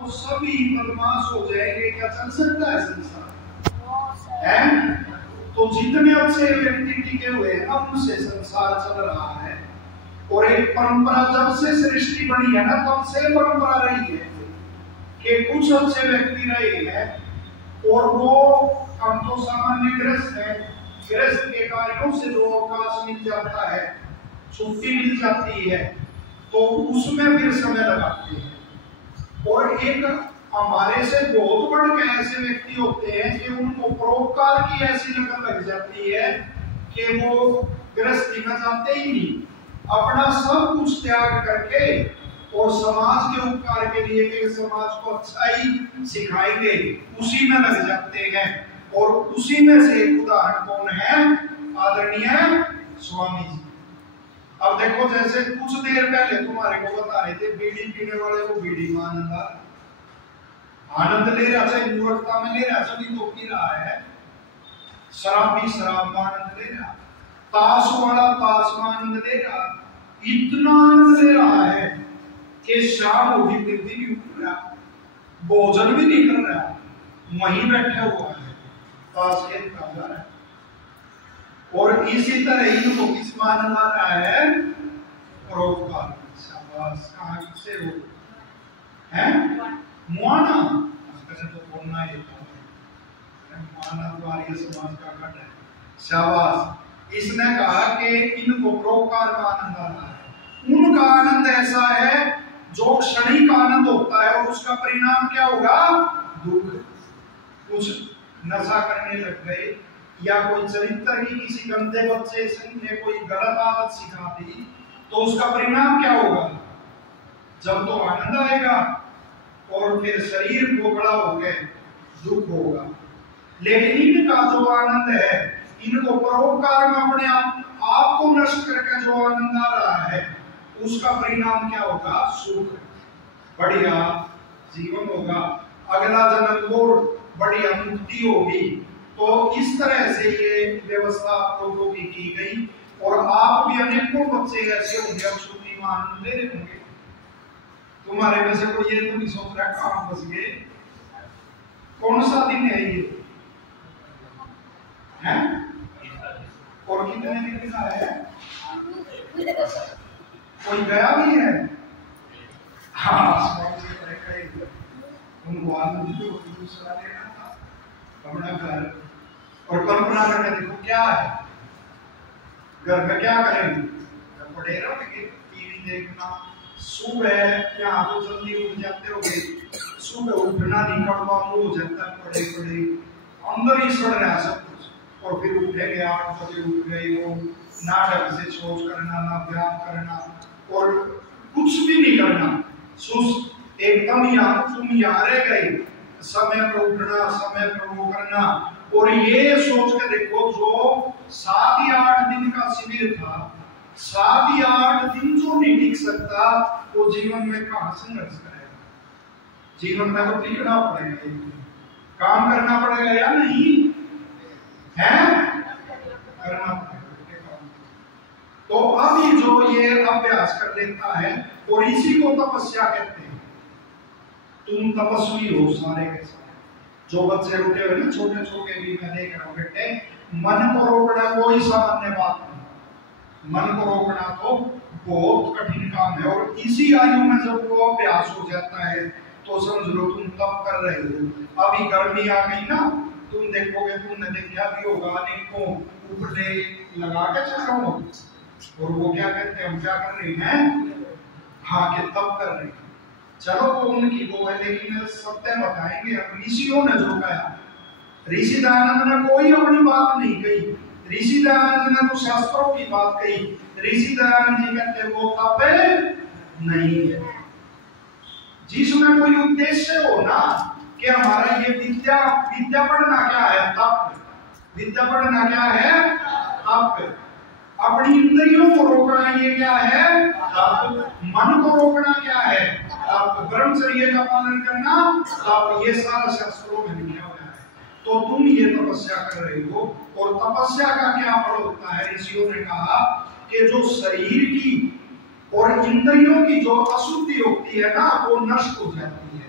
तो सभी बदमाश हो जाएंगे, क्या चल सकता है संसार है? तो जितने अच्छे व्यक्ति टिके हुए हैं उनसे संसार चल रहा है। और एक परंपरा जब से सृष्टि बनी है ना तब से परंपरा रही है कि कुछ अच्छे व्यक्ति रहे हैं और वो हम तो सामान्य गृहस्थ है, गृहस्थ के कार्यों से जो अवकाश मिल जाता है, छुट्टी मिल जाती है, तो उसमें फिर समय लगाते हैं। और एक हमारे से बहुत बढ़ के ऐसे व्यक्ति होते हैं कि उनको परोपकार की ऐसी लगन लग जाती है कि वो गृहस्थी में जाते ही नहीं, अपना सब कुछ त्याग करके और समाज के उपकार के लिए कि समाज को अच्छाई सिखाएंगे उसी में लग जाते हैं। और उसी में से एक उदाहरण कौन है? आदरणीय स्वामी जी। अब देखो, जैसे कुछ देर पहले तुम्हारे को बता रहे थे, बीड़ी पीने वाले को बीड़ी में आनंद ले रहा, चाहे मूर्खता में ले रहा, सभी तो पी रहा है। शराबी शराब में आनंद ले रहा, ताश वाला ताश में आनंद ले रहा, इतना आनंद ले रहा है कि शाम होगी फिर भी उठ रहा, भोजन भी नहीं कर रहा, वहीं बैठा हुआ है, ताश खेल जा रहा है। और इसी तरह इनको किस में आनंद आ रहा है? परोपकार। शाबाश, कहाँ से हो है? मुआना तो बोलना ही मुआना तो आर्य समाज का घट है। शाबाश। इसने कहा कि इनको परोपकार में आनंद आ रहा है। उनका आनंद ऐसा है जो क्षणिक आनंद होता है और उसका परिणाम क्या होगा? दुख। कुछ नशा करने लग गए या कोई चरित्र की किसी गंदे बच्चे ने कोई गलत आदत सिखा दी तो उसका परिणाम क्या होगा? जब तो आनंद आएगा और फिर शरीर खोखला हो गए, दुख होगा। लेकिन इनका जो आनंद है, इनको परोपकार में अपने आप को नष्ट करके जो आनंद आ रहा है, उसका परिणाम क्या होगा? सुख, बढ़िया जीवन होगा, अगला जन्म और बढ़िया मुक्ति होगी। तो इस तरह से ये व्यवस्था आप लोगों की गई। और आप भी अनेकों बच्चे ऐसे होंगे, अब छुट्टी में आनंद ले रहे होंगे। तुम्हारे में से कोई ये तो नहीं सोच रहा कहाँ फंस गए, कौन सा दिन है ये है? और कितने दिन का है? कोई गया भी है? हाँ, उनको आनंद दूसरा लेना था अपना घर। और कल्पना करके देखो क्या है घर में, क्या करेंगे? पड़े रहोगे, टीवी देखना, सुबह यहाँ तो जल्दी उठ जाते होगे, सुबह उठना नहीं कड़वा मुंह हो जाता, पड़े पड़े अंदर ही सड़ रहा है सब कुछ। और फिर उठेंगे 8 बजे उठ गए हो, ना ढंग से सोच करना, ना व्यायाम करना और कुछ भी नहीं करना, सुस्त एकदम। यहाँ तुम यहाँ रह गए, समय पर उठना, समय पर वो करना। और ये सोच के देखो, जो 7 या 8 दिन का शिविर था, 7 या 8 दिन जो नहीं टिक सकता वो जीवन में कहां संघर्ष करेगा? जीवन में तो टिकना पड़ेगा, काम करना पड़ेगा या नहीं है? करना पड़ेगा। तो अभी जो ये अभ्यास कर लेता है, और इसी को तपस्या कहते हैं। तुम तपस्वी हो सारे के सारे। जो बच्चे रुके हुए ना, छोटे छोटे भी मैं देख रहा हूँ बेटे, मन को रोकना कोई सामान्य बात नहीं। मन को रोकना तो बहुत कठिन काम है। और इसी आयु में जब वो अभ्यास हो जाता है तो समझ लो तुम तप कर रहे हो। अभी गर्मी आ गई ना, तुम देखोगे, तुमने देखा भी होगा, अनेकों उपले लगा के चल रहा हूँ, और वो क्या कहते हैं, हम क्या कर रहे हैं? हाँ, के तप कर रहे हैं। चलो वो उनकी वो है, लेकिन सत्य बताएंगे। ऋषियों ने जो कहा, ऋषि दयानंद ने कोई अपनी बात नहीं कही, ऋषि दयानंद ने तो शास्त्रों की बात कही। ऋषि दयानंद जी कहते वो तप नहीं है जिसमें कोई उद्देश्य हो ना, कि हमारा ये विद्या पढ़ना क्या है? तप। विद्या पढ़ना क्या है? तप। अपनी इंद्रियों को रोकना ये क्या है? तप। मन को रोकना क्या है? तप। ब्रह्मचर्य का पालन करना तप। ये सारा शास्त्रों में लिखा हुआ है। तो तुम ये तपस्या कर रहे हो, और तपस्या का क्या फल होता है? ऋषियों ने कहा कि जो शरीर की और इंद्रियों की जो अशुद्धि होती है ना, वो नष्ट हो जाती है।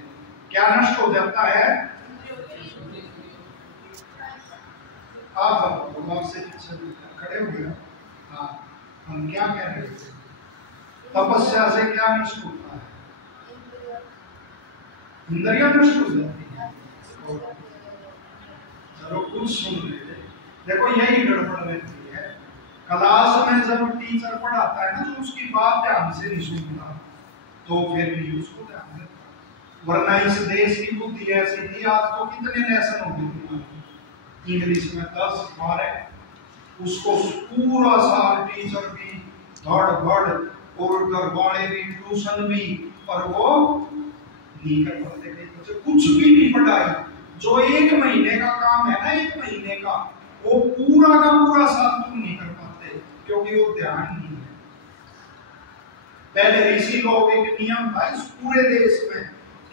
क्या नष्ट हो जाता है? आप से खड़े हो गए। हाँ, हम क्या कह रहे थे? तपस्या से क्या नष्ट होता है? इंद्रियां नष्ट हो जाती है। चलो कुछ सुन ले, देखो यही गड़बड़ रहती है क्लास में। जब टीचर पढ़ाता है ना, तो उसकी बात ध्यान से नहीं सुनता, तो फिर भी उसको ध्यान देता। वरना इस देश की बुद्धि ऐसी थी, आज तो कितने लेसन हो गए इंग्लिश में, 10-12, उसको पूरा साल टीचर भी धड़ भड़ और घर वाले भी, ट्यूशन भी, पर वो नहीं कर पाते। बच्चे कुछ भी नहीं पढ़ाई, जो 1 महीने का काम है ना, 1 महीने का, वो पूरा का पूरा साल तुम नहीं कर पाते, क्योंकि वो ध्यान नहीं है। पहले ऋषि लोग एक नियम था इस पूरे देश में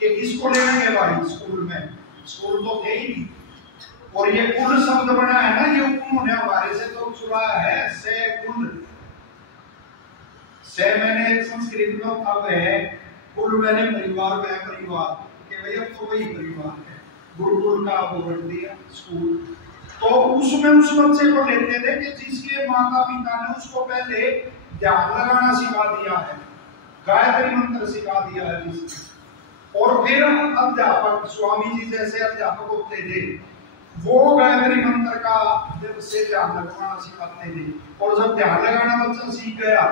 कि किसको लेंगे भाई स्कूल में, स्कूल तो थे ही नहीं। और ये कुल शब्द बना है ना, ये उन्होंने हमारे से तो चुराया है, से कुल। से मैंने संस्कृत में अब है, कुल मैंने परिवार में परिवार के भैया, तो वही परिवार है। गुरुकुल का वो रख दिया स्कूल, तो उसमें उस बच्चे को लेते थे कि जिसके माता पिता ने उसको पहले ध्यान लगाना सिखा दिया है, गायत्री मंत्र सिखा दिया है, और फिर अध्यापक स्वामी जी जैसे अध्यापक होते थे, वो गायत्री मंत्र का जब से ध्यान लगाना सिखाते थे। और जब ध्यान लगाना बच्चा सीख गया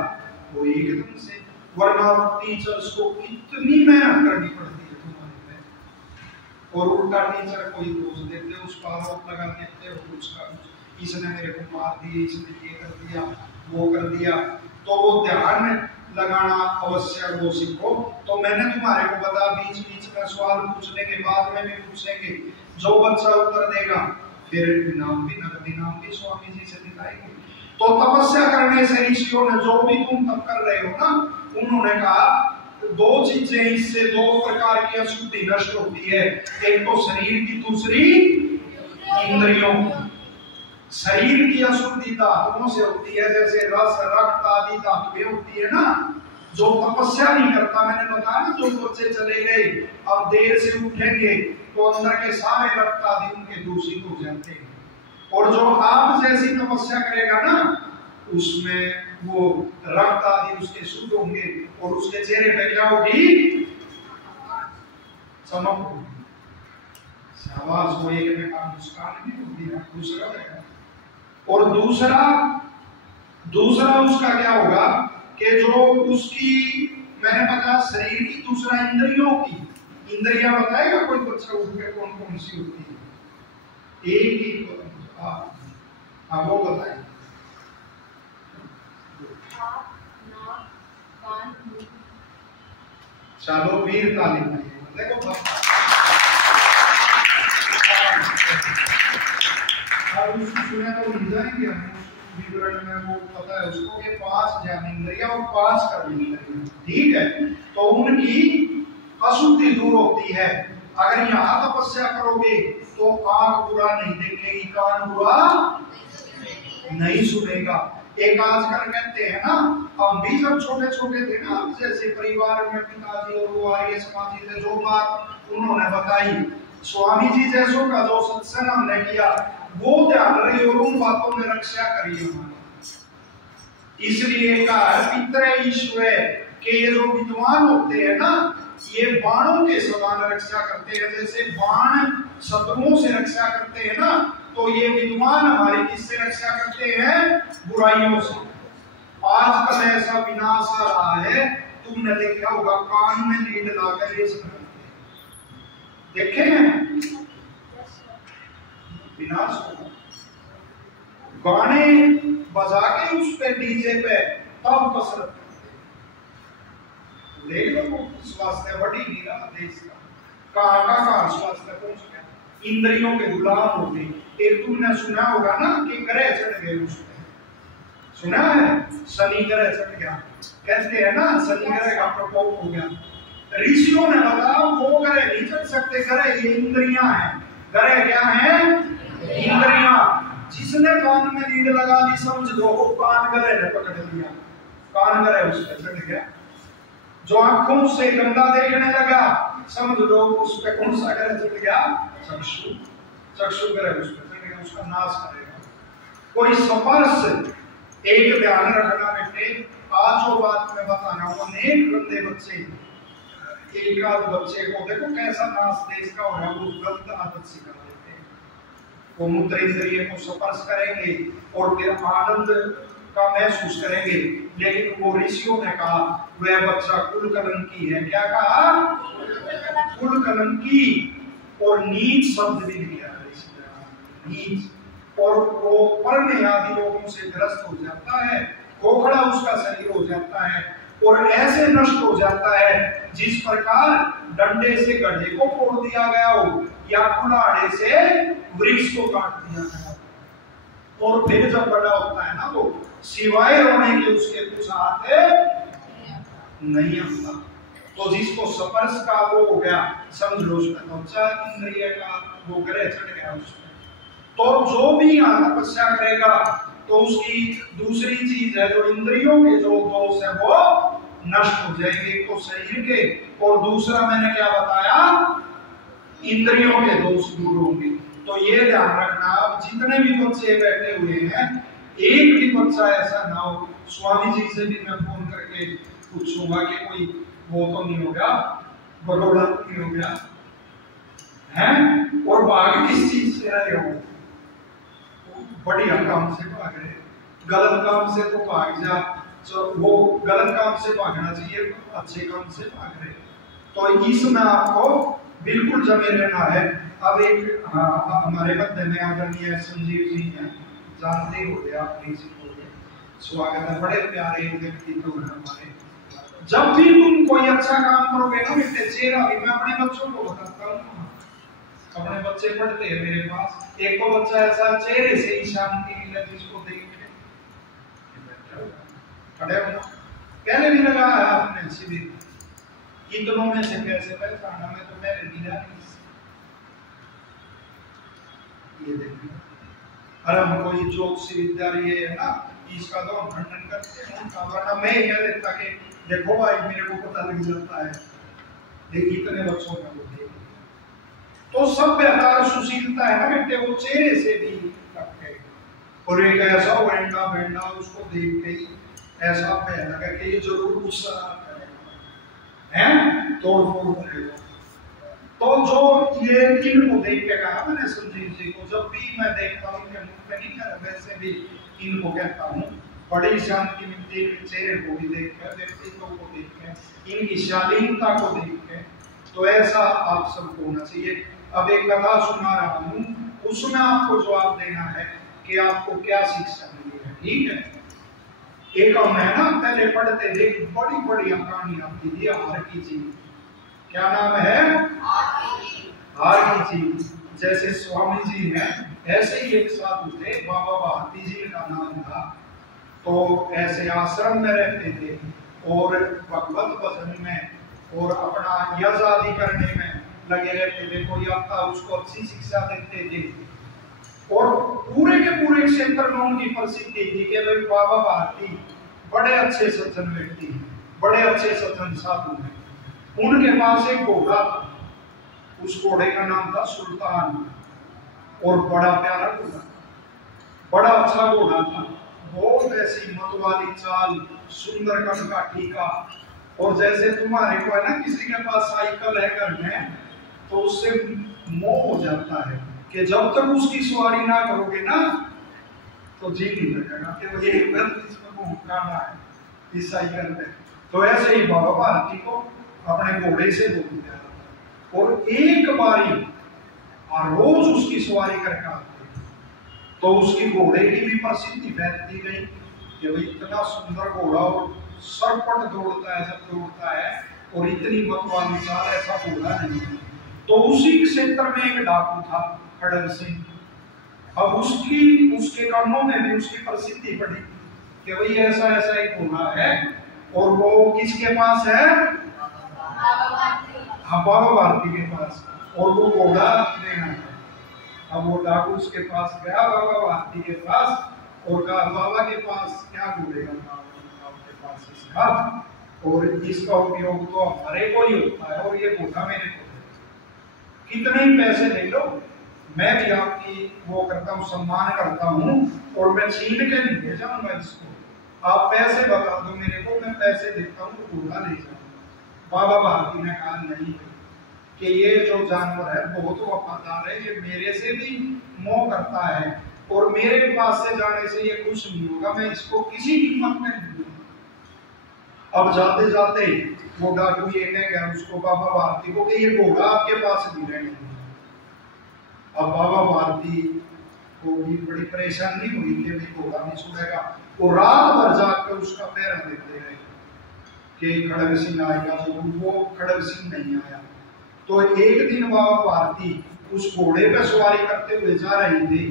वो एकदम से, वरना टीचर्स को कितनी मेहनत करनी पड़ती है तुम्हारे पे, और उल्टा टीचर कोई दोष देते, उसका आरोप लगा देते, और उसका इसने मेरे को मार दिया, इसने ये कर दिया, वो कर दिया। तो वो ध्यान लगाना अवश्य वो सीखो। तो मैंने तुम्हारे को बता, बीच बीच में सवाल पूछने के बाद में भी पूछेंगे, जो बच्चा उत्तर देगा फिर इनाम भी, नगद इनाम भी स्वामी जी से दिलाएंगे। तो तपस्या करने से ऋषियों ने, जो भी तुम तप कर रहे हो ना, उन्होंने कहा 2 चीजें इससे, 2 प्रकार की अशुद्धि नष्ट होती है, एक तो शरीर की, दूसरी इंद्रियों की। शरीर की अशुद्धि धातुओं से होती है, जैसे रस रक्त आदि धातुएं होती है ना। जो तपस्या नहीं करता, मैंने बताया ना, जो बच्चे चले गए अब देर से उठेंगे तो अंदर के सारे रक्त आदि उनके दूषित हो जाते हैं। और जो आप जैसी तपस्या करेगा ना, उसमें वो रक्त आदि उसके शुद्ध होंगे, और उसके चेहरे पे क्या होगी? चमक होगी। शाबाश, वो एक में काम मुस्कान भी होती है, दूसरा है। और दूसरा उसका क्या होगा कि जो उसकी, मैंने बताया शरीर की, दूसरा इंद्रियों की। इंद्रियां बताएगा कोई बच्चा उठ के कौन कौन सी होती है? एक ही, वो बताए। चलो वीर तालीम देखो, सुने तो मिल जाएंगे हम विवरण में, वो पता है उसको कि 5 ज्ञानेंद्रियां और 5 कर्मेंद्रियां, ठीक है। तो उनकी अशुद्धि दूर होती है। अगर यहाँ तपस्या करोगे तो आंख बुरा नहीं देखेगी, कान बुरा नहीं सुनेगा। एक आजकल कहते हैं ना, हम भी जब छोटे छोटे थे ना, जैसे परिवार में पिताजी और वो आर्य समाजी थे, जो बात उन्होंने बताई, स्वामी जी जैसों का जो सत्संग हमने किया, वो ध्यान रही और उन बातों में रक्षा करी हमारी। इसलिए कहा पितरे ईश्वर के, ये जो विद्वान होते हैं ना, ये बाणों के समान रक्षा करते हैं। जैसे बाण शत्रुओं से रक्षा करते हैं ना, तो ये विद्वान हमारी किससे रक्षा करते हैं? बुराइयों से। आजकल ऐसा विनाश आ रहा है, तुमने देखा होगा, कान में लीड लाकर ये सब देखे हैं, विनाश होगा। गाने बजा के उस पे, डीजे पे, तब कसरत देख लो, स्वास्थ्य बढ़ी नहीं रहा देश का। कहाँ स्वास्थ्य पहुंच गया, इंद्रियों के गुलाम हो गए। एक तुमने सुना होगा ना कि ग्रह चढ़ गए उस पे, सुना है? शनि ग्रह चढ़ गया, कहते हैं ना, शनि ग्रह का प्रकोप हो गया। ऋषियों ने बताया वो ग्रह नहीं चढ़ सकते, ग्रह ये इंद्रियां हैं। ग्रह क्या है? इंद्रियां। जिसने कान में लीड लगा दी, समझ लो वो कान ग्रह ने पकड़ लिया, कान ग्रह उस पर चढ़ गया। जो आंखों से गंदा देखने लगा, समझ लो उस पे कौन सा ग्रह चढ़ गया, चक्षु, चक्षु ग्रह उस पे चढ़ गया, उसका नाश करेगा। कोई स्पर्श, एक ध्यान रखना बेटे, आज जो बात मैं बता रहा हूँ, अनेक गंदे बच्चे, एक आध बच्चे को देखो कैसा नाश देश का हो रहा है, वो गलत आदत सिखा देते हैं। वो मूत्र इंद्रिय को स्पर्श करेंगे और फिर आनंद का महसूस करेंगे, लेकिन वो ऋषियों ने कहा वह बच्चा कुल कलंकी है। क्या कहा? कुल कलंकी, और नीच शब्द भी दिया है, नीच, और वो पर्ण आदि रोगों से ग्रस्त हो जाता है, खोखला उसका शरीर हो जाता है, और ऐसे नष्ट हो जाता है जिस प्रकार डंडे से गड्ढे को फोड़ दिया गया हो या कुल्हाड़े से वृक्ष को काट दिया गया हो। और फिर जब बड़ा होता है ना, तो सिवाय रोने के उसके कुछ आते नहीं आता। तो जिसको स्पर्श का वो हो गया, समझ लो उसका त्वचा इंद्रिय का वो ग्रह चढ़ गया उसमें, तो जो भी यहाँ तपस्या करेगा तो उसकी दूसरी चीज है, जो इंद्रियों के जो दोष है वो नष्ट हो जाएंगे, तो शरीर के, और दूसरा मैंने क्या बताया, इंद्रियों के दोष दूर होंगे। तो ये ध्यान रखना, अब जितने भी बच्चे बैठे हुए हैं, एक भी बच्चा ऐसा ना हो, स्वामी जी से भी मैं फोन करके पूछूंगा कि कोई वो तो नहीं हो गया, बरोड़ा तो नहीं हो गया है, और भाग किस चीज से रहे हो, बढ़िया काम से भाग रहे, गलत काम से तो भाग जा, तो वो गलत काम से भागना चाहिए, तो अच्छे काम से भाग रहे। तो इसमें आपको बिल्कुल जमे रहना है। अब एक हमारे मध्य में आदरणीय संजीव जी हैं, जानते हो गए आप, स्वागत है, बड़े प्यारे व्यक्तित्व हैं हमारे। जब भी तुम कोई अच्छा काम करोगे ना बेटे, चेहरा भी, मैं अपने बच्चों को बताता हूँ, अपने बच्चे पढ़ते हैं मेरे पास, एक तो बच्चा ऐसा चेहरे से ही शांति मिले जिसको देख के खड़े होना, पहले भी लगाया है आपने शिविर, इतनों में से कैसे पहचाना, मैं तो पहले भी जानी, ये देखिए, अरे हम कोई ज्योतिषी विद्यालय है ना, इसका तो हम खंडन करते हैं उनका, वरना मैं कह देता कि देखो भाई मेरे को पता लग जाता है, देखिए इतने बच्चों का होते हैं। तो सभ्यता और सुशीलता है ना बेटे, वो चेहरे से भी लगते, और एक ऐसा वेंडा वेंडा उसको देख के ऐसा पहना कि ये जरूर गुस्सा करेगा, हैं तोड़ फोड़ करेगा। तो जो ये इनको देख के कहा मैंने संजीव जी को, जब भी मैं देखता हूँ इनके मुख पे नहीं कह रहा, वैसे भी इनको कहता हूँ, बड़ी शांति मिलती है चेहरे को भी देख कर, व्यक्तित्व को देख के, इनकी शालीनता को देख के, तो ऐसा आप सबको होना चाहिए। अब एक कथा सुना रहा हूँ, उसमें आपको जवाब देना है कि आपको क्या शिक्षा मिली है, ठीक है। एक हम है ना, पहले पढ़ते थे, बड़ी बड़ी कहानी आती थी हार की चीज, क्या नाम है, हार की चीज। जैसे स्वामी जी हैं, ऐसे ही एक साधु थे, बाबा भारती जी का नाम था, तो ऐसे आश्रम में रहते थे और भगवत भजन में और अपना यज्ञ आदि करने में लगे रहते थे। कोई आता उसको अच्छी शिक्षा देते थे, और पूरे के पूरे क्षेत्र में उनकी प्रसिद्धि थी कि भाई बाबा भारती बड़े अच्छे सज्जन व्यक्ति, बड़े अच्छे सज्जन साधु हैं। उनके पास एक घोड़ा था, उस घोड़े का नाम था सुल्तान, और बड़ा प्यारा घोड़ा, बड़ा अच्छा घोड़ा था, बहुत ऐसी मत वाली चाल, सुंदर कंठ का टीका, और जैसे तुम्हारे को है ना किसी के पास साइकिल है घर में, तो उससे मोह हो जाता है कि जब तक उसकी सवारी ना करोगे ना तो जी नहीं लगेगा कि वो एक बार इसमें घूमना है इस साइकिल में। तो ऐसे ही बाबा भारती को अपने घोड़े से घूम गया, और एक बारी और रोज उसकी सवारी करके आते, तो उसकी घोड़े की भी प्रसिद्धि फैलती गई कि भाई इतना सुंदर घोड़ा, और सरपट दौड़ता है, जब दौड़ता है, और इतनी मतवाली चाल, ऐसा घोड़ा नहीं। तो उसी क्षेत्र में एक डाकू था खड़ग सिंह, अब उसके कानों में भी उसकी प्रसिद्धि बढ़ी कि भाई ऐसा ऐसा एक घोड़ा है, और वो किसके पास है, बाबा भारती के पास, और वो घोड़ा लेना है। अब वो डाकू उसके पास गया बाबा भारती के पास, और कहा बाबा के पास क्या घोड़े का, आपके पास इसका और इसका उपयोग तो हमारे को ही होता है और ये घोड़ा मेरे को है। कितने ही पैसे ले लो, मैं भी आपकी वो करता हूँ, सम्मान करता हूँ और मैं छीन के नहीं ले जाऊंगा इसको। आप पैसे बता दो मेरे को, मैं पैसे देता हूँ, घोड़ा ले जाऊंगा। बाबा भारती ने कहा नहीं कि ये जो जानवर है बहुत वफादार है, ये मेरे से भी मोह करता है और मेरे पास से जाने से ये खुश नहीं होगा, मैं इसको किसी कीमत में नहीं दूंगा। अब जाते जाते वो डाकू ये कह गया उसको, बाबा भारती को, कि ये घोड़ा आपके पास भी रहेगा। अब बाबा भारती को भी बड़ी परेशानी हुई कि भाई घोड़ा नहीं छुड़ेगा। वो रात भर जाकर उसका पहरा देते रहे कि खड़ग सिंह आएगा, तो वो खड़ग सिंह नहीं आया। तो एक दिन बाबा भारती उस घोड़े पर सवारी करते हुए जा रहे थे।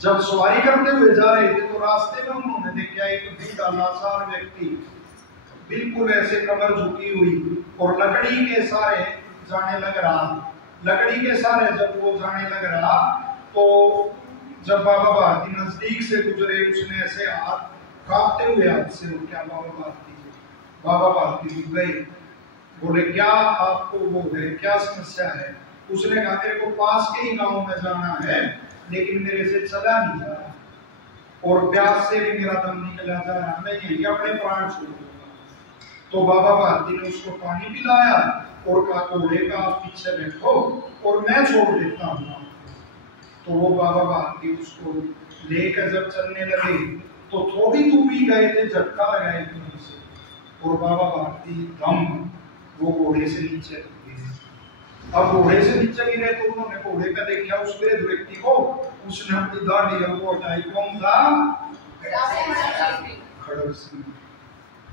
जब सवारी करते हुए जा रहे थे तो रास्ते में उन्होंने देखा एक बूढ़ा लाचार व्यक्ति बिल्कुल ऐसे कमर झुकी हुई और लकड़ी के सहारे जाने लग रहा। लकड़ी के सहारे जब वो जाने लग रहा तो जब बाबा भारती नजदीक से गुजरे, उसने ऐसे हाथ कांपते हुए हाथ से क्या बाबा भारती गए, बोले क्या आपको वो है, क्या समस्या है? उसने कहा मेरे को पास के ही गांव में जाना है लेकिन मेरे से चला नहीं जा रहा और प्यास से भी मेरा दम निकला जा रहा, मैं यही अपने प्राण छोड़ दूंगा। तो बाबा भारती ने उसको पानी पिलाया और कहा घोड़े का आप पीछे बैठो और मैं छोड़ देता हूँ। तो वो बाबा भारती उसको लेकर जब चलने लगे तो थोड़ी दूर ही गए थे, झटका लगाए थे से और बाबा भारती दम वो घोड़े से नीचे गिरे। अब घोड़े से नीचे गिरे तो उन्होंने घोड़े पे देखा उस वृद्ध व्यक्ति को, उसने अपनी दाढ़ी वो हटाई, कौन था? खड़ग सिंह।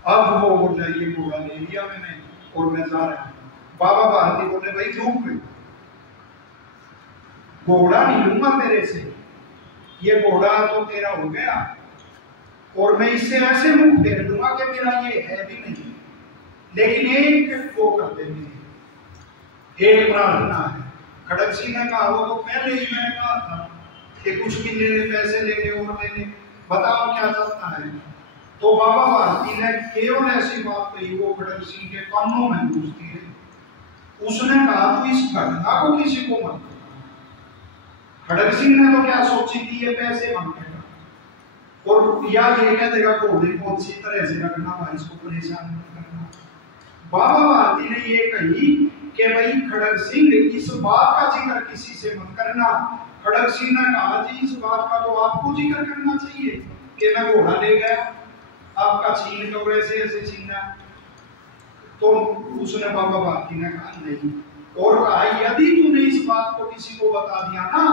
अब वो बोला ये घोड़ा ले लिया मैंने और मैं जा रहा हूँ। बाबा भारती बोले भाई चुप, घोड़ा नहीं लूंगा तेरे से, ये घोड़ा तो तेरा हो गया और मैं इससे ऐसे मुंह फेर दूंगा कि मेरा ये है भी नहीं। लेकिन एक वो कर देंगे, एक प्रार्थना है। खड़ग सिंह ने कहा वो तो पहले ही मैं कहा था कि कुछ भी लेने, पैसे लेने और लेने, बताओ क्या चाहता है। तो बाबा भारती ने केवल ऐसी बात कही वो खड़ग सिंह के कानों में गूंजती है। उसने कहा तू इस घटना को किसी को मत बता। खड़ग सिंह ने तो क्या सोची थी ये पैसे मांगेगा और या ये कह देगा घोड़े को अच्छी तरह से रखना, भाई इसको परेशान मत करना। बाबा भारती ने ये कही कि भाई खड़ग सिंह इस बात का जिक्र किसी से मत करना। खड़ग सिंह ने कहा जी इस बात का तो आपको जिक्र करना चाहिए कि मैं घोड़ा ले गया, आपका छीन के ऐसे ऐसे छीना। तो उसने बाबा भारती ने कहा नहीं, और कहा यदि तूने इस बात को किसी को बता दिया ना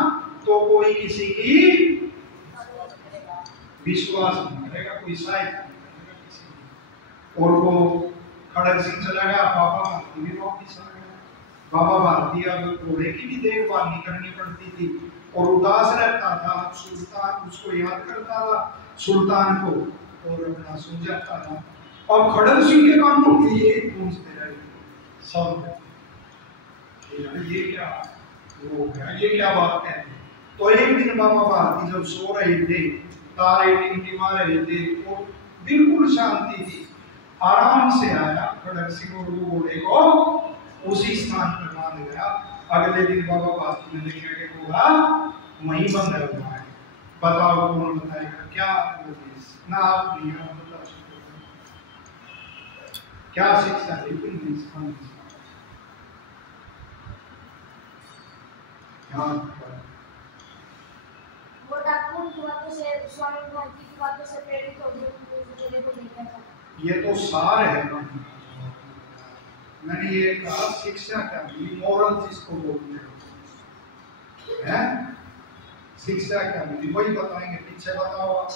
तो कोई किसी की विश्वास नहीं करेगा, कोई शायद किसी। और वो खड़ग सिंह चला गया, बाबा भारती भी वापस आ गया। बाबा भारती अब घोड़े की भी देखभाल नहीं करनी पड़ती थी और उदास रहता था। सुल्तान उसको याद करता था, सुल्तान को, और अपना सुन जाता था। अब खड़ग सिंह के कानों में ये गूंजते रहे सब, ये क्या वो है, ये क्या बात है। तो एक दिन बाबा भारती जब सो रहे थे, तारे टिमटिमा रहे थे और बिल्कुल शांति थी, आराम से आया खड़ग सिंह और वो घोड़े को उसी स्थान पर बांध गया। अगले दिन बाबा भारती ने देखा कि घोड़ा वहीं बंद हुआ है। बताओ कौन बताएगा क्या ना आप नहीं बता सकते क्या शिक्षा है लेकिन वो डाकू की बातों से, स्वामी भारती की बातों से प्रेरित हो गए को देखा था। ये तो सार है ना, मैंने ये कहा शिक्षा क्या मिली, मोरल जिसको बोलते हैं, शिक्षा क्या मिली वही बताएंगे। पीछे बताओ आप।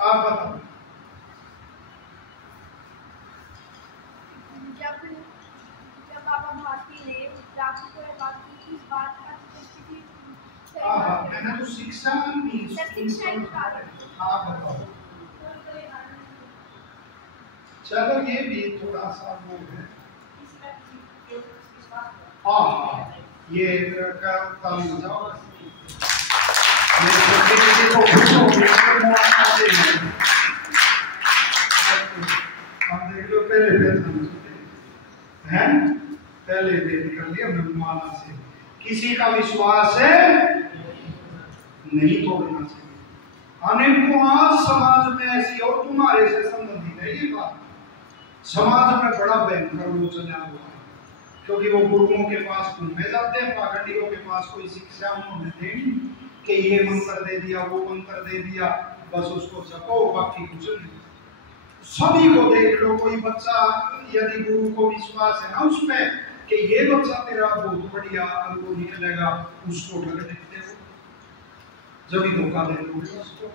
आप बताओ। जब बाबा भारती ने डाकू को ये बात की, इस बात का मैंने तो शिक्षा नहीं, आप बताओ। चलो ये भी थोड़ा सा वो है। हाँ ये ताली बजाओ। तो खुश हो गए हम देख लो पहले हैं, पहले भेद कर लिया मुआना से। किसी का विश्वास है नहीं तोड़ना चाहिए। अनेकों आज समाज में ऐसी और तुम्हारे से संबंधित है ये बात, समाज में बड़ा भयंकर वो चला हुआ है, क्योंकि वो गुरुओं के पास घूमे जाते हैं, पाखंडियों के पास कोई शिक्षा उन्होंने देनी कि ये मंत्र दे दिया वो मंत्र दे दिया, बस उसको जपो बाकी कुछ नहीं। सभी को देख लो, कोई बच्चा यदि गुरु को विश्वास है ना उसमें कि ये बच्चा तेरा बहुत बढ़िया वो निकलेगा, उसको ठग देते हो, जब ही धोखा देते हो उसको।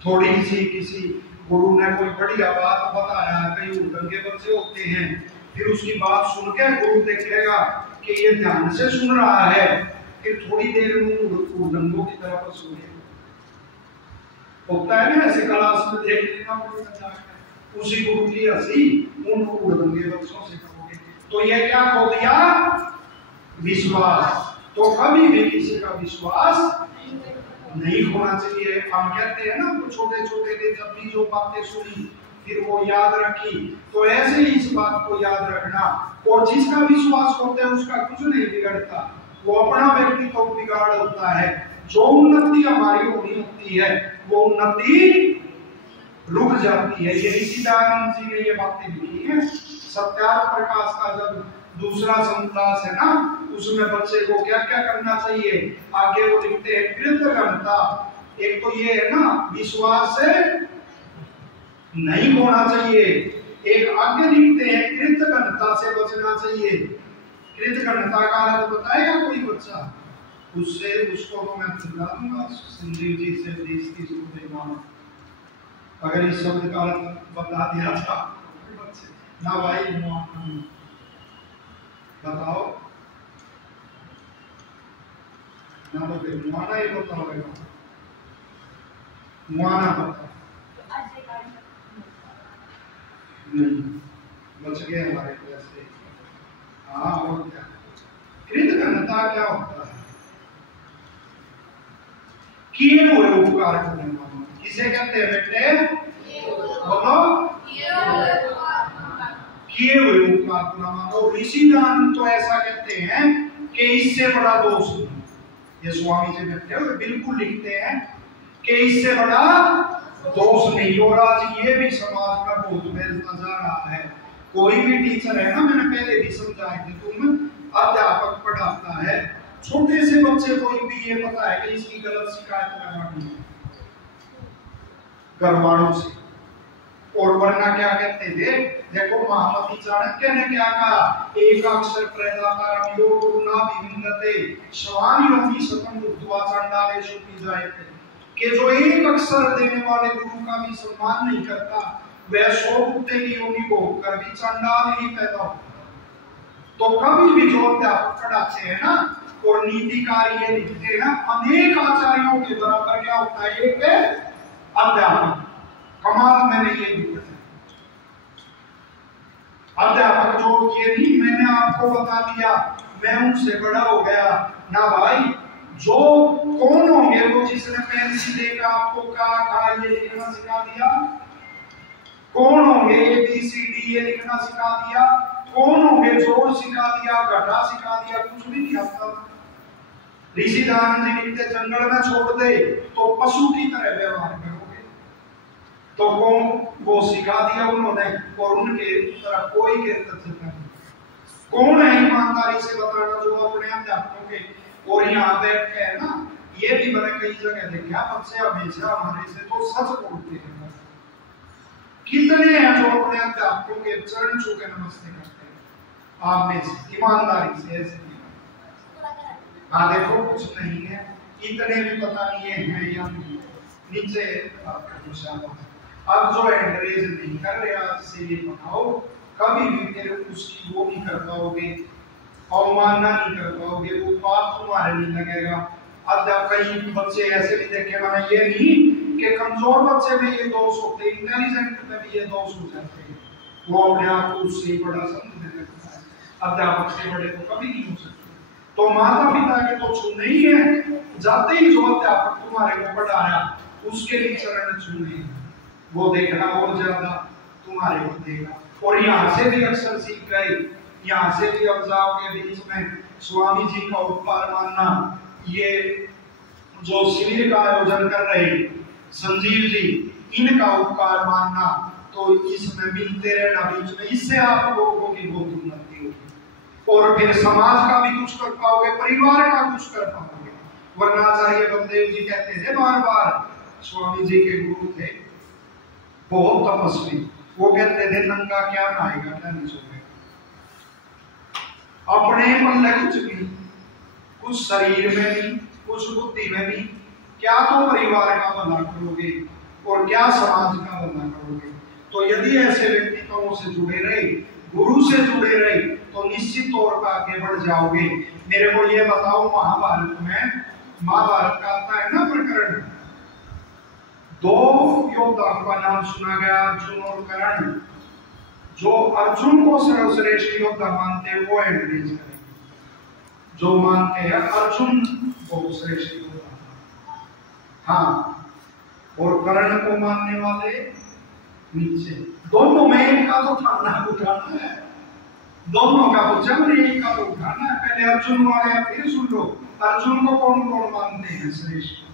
थोड़ी सी किसी गुरु ने कोई बढ़िया बात बताया, कई उड़दंगे बच्चे होते हैं, फिर उसकी बात सुन के गुरु देखेगा कि ये ध्यान से सुन रहा है, फिर थोड़ी देर में उड़दंगों की तरफ सुने होता है ना, ऐसे क्लास में देख लेना, उसी गुरु की हंसी उन उड़दंगे बच्चों से करोगे, तो ये क्या खो दिया? विश्वास। तो कभी भी किसी का विश्वास नहीं होना चाहिए। हम कहते हैं ना, तो छोटे छोटे थे जब भी जो बातें सुनी फिर वो याद रखी, तो ऐसे ही इस बात को याद रखना। और जिसका विश्वास होता है उसका कुछ नहीं बिगड़ता, वो अपना व्यक्तित्व तो बिगाड़ होता है। जो उन्नति हमारी होनी होती है वो उन्नति रुक जाती है। ये ऋषि दयानंद जी ने ये बातें लिखी है। सत्यार्थ प्रकाश का जब दूसरा संदास है ना, उसमें बच्चे को क्या क्या करना चाहिए, आगे वो लिखते हैं कृतघ्नता। एक तो ये है ना, विश्वास से नहीं होना चाहिए। एक आगे लिखते हैं कृतघ्नता से बचना चाहिए। कृतघ्नता का अर्थ बताएगा कोई बच्चा? उससे उसको तो मैं समझा दूंगा संजीव जी से 20-30 रुपए मानो, अगर इस शब्द का अर्थ बता दिया था ना भाई। बताओ ना, तो फिर मुआना ही बताओ, मुआना बताओ। नहीं बच गए हमारे पैसे। हाँ और क्या? कृतघ्नता क्या होता है? किए हुए उपकार करने वाला किसे कहते हैं बेटे? बोलो, किए हुए उपकार करना मानो। ऋषि दान तो ऐसा कहते हैं कि इससे बड़ा दोष नहीं। ये स्वामी जी कहते हैं, बिल्कुल लिखते हैं कि इससे बड़ा दोष नहीं। और आज ये भी समाज में बहुत फैलता जा रहा है। कोई भी टीचर है ना, मैंने पहले भी समझाया कि तुम अध्यापक पढ़ाता है, छोटे से बच्चे कोई भी ये पता है कि इसकी गलत शिकायत लगानी है घर वालों से। और वरना क्या कहते थे, देखो महामती चाणक्य ने क्या कहा, एक अक्षर प्रदातारम यो गुरुना विविंदते श्वान योनि सतम बुद्धवा चंडालेषु पीजायते, कि जो एक अक्षर देने वाले गुरु का भी सम्मान नहीं करता, वह 100 कुत्ते की योनि को होकर भी चंडाल ही पैदा होता। तो कभी भी जो अध्यापक पढ़ाते हैं ना और नीतिकार ये लिखते हैं, अनेक आचार्यों के बराबर क्या होता है एक अध्यापक। कमाल मैंने ये लिखा है, अध्यापक जो ये नहीं मैंने आपको बता दिया मैं उनसे बड़ा हो गया ना भाई। जो कौन होंगे वो जिसने पेंसिल लेकर आपको कहा ये लिखना सिखा दिया? कौन होंगे ABCD ये लिखना सिखा दिया? कौन होंगे जोड़ सिखा दिया, घटा सिखा दिया? कुछ भी नहीं आता। ऋषि दयानंद जी लिखते जंगल में छोड़ दे तो पशु की तरह व्यवहार करोगे, तो कौन वो सिखा दिया उन्होंने, और उनके तरफ कोई कृतज्ञता नहीं। कौन है ईमानदारी से बताना जो अपने अध्यापकों के? और यहाँ बैठ के है ना, ये भी मैंने कई जगह देखा, बच्चे हमेशा हमारे से तो सच बोलते हैं। कितने हैं जो अपने अध्यापकों के चरण छू के नमस्ते करते हैं आप में से, ईमानदारी से ऐसे? हाँ देखो कुछ नहीं है, इतने भी पता नहीं है या नहीं। नीचे अब जो एंकरेज नहीं कर रहे आज से ये बताओ, कभी भी तेरे उसकी वो नहीं कर पाओगे, अवमानना नहीं कर पाओगे, वो पाप तुम्हारे नहीं लगेगा। अब जब कई बच्चे ऐसे भी देखे, मैंने ये नहीं कि कमजोर बच्चे में ये दोष होते, इंटेलिजेंट में भी ये दोष हो जाते हैं, वो अपने आप को उससे बड़ा समझने लगता है। अध्यापक से बड़े तो कभी नहीं हो सकते। तो माता पिता के तो छूने ही है, जाते ही जो अध्यापक तुम्हारे को पढ़ाया उसके भी चरण छूने, वो देखना और ज्यादा तुम्हारे को देगा। और यहाँ से भी अक्सर सीख गए, यहाँ से भी अब जाओगे बीच में स्वामी जी का उपकार मानना, ये जो शिविर का आयोजन कर रहे संजीव जी, इनका उपकार मानना, तो इसमें मिलते रहना बीच में, इससे आप लोगों की बहुत उन्नति होगी और फिर समाज का भी कुछ कर पाओगे, परिवार का कुछ कर पाओगे। वरना आचार्य बलदेव जी कहते थे बार बार, स्वामी जी के गुरु थे बहुत तपस्वी, वो कहते थे नंगा क्या नहाएगा क्या नहीं सोएगा, अपने पल्ले कुछ भी, कुछ शरीर में भी कुछ बुद्धि में भी, क्या तो परिवार का भला करोगे और क्या समाज का भला करोगे। तो यदि ऐसे व्यक्तित्वों से जुड़े रहे, गुरु से जुड़े रहे, तो निश्चित तौर पर आगे बढ़ जाओगे। मेरे को ये बताओ, महाभारत में, महाभारत का आता है ना प्रकरण, दो योद्धाओं का नाम सुना गया, अर्जुन और कर्ण। जो अर्जुन को सर्वश्रेष्ठ योद्धा मानते हैं वो एंकरेज करें, जो मानते हैं अर्जुन को श्रेष्ठ योद्धा, हाँ, और कर्ण को मानने वाले नीचे। दोनों में एक का तो उठाना है, दोनों का तो जब एक का तो उठाना है। पहले अर्जुन वाले फिर सुन लो, अर्जुन को कौन कौन मानते हैं श्रेष्ठ,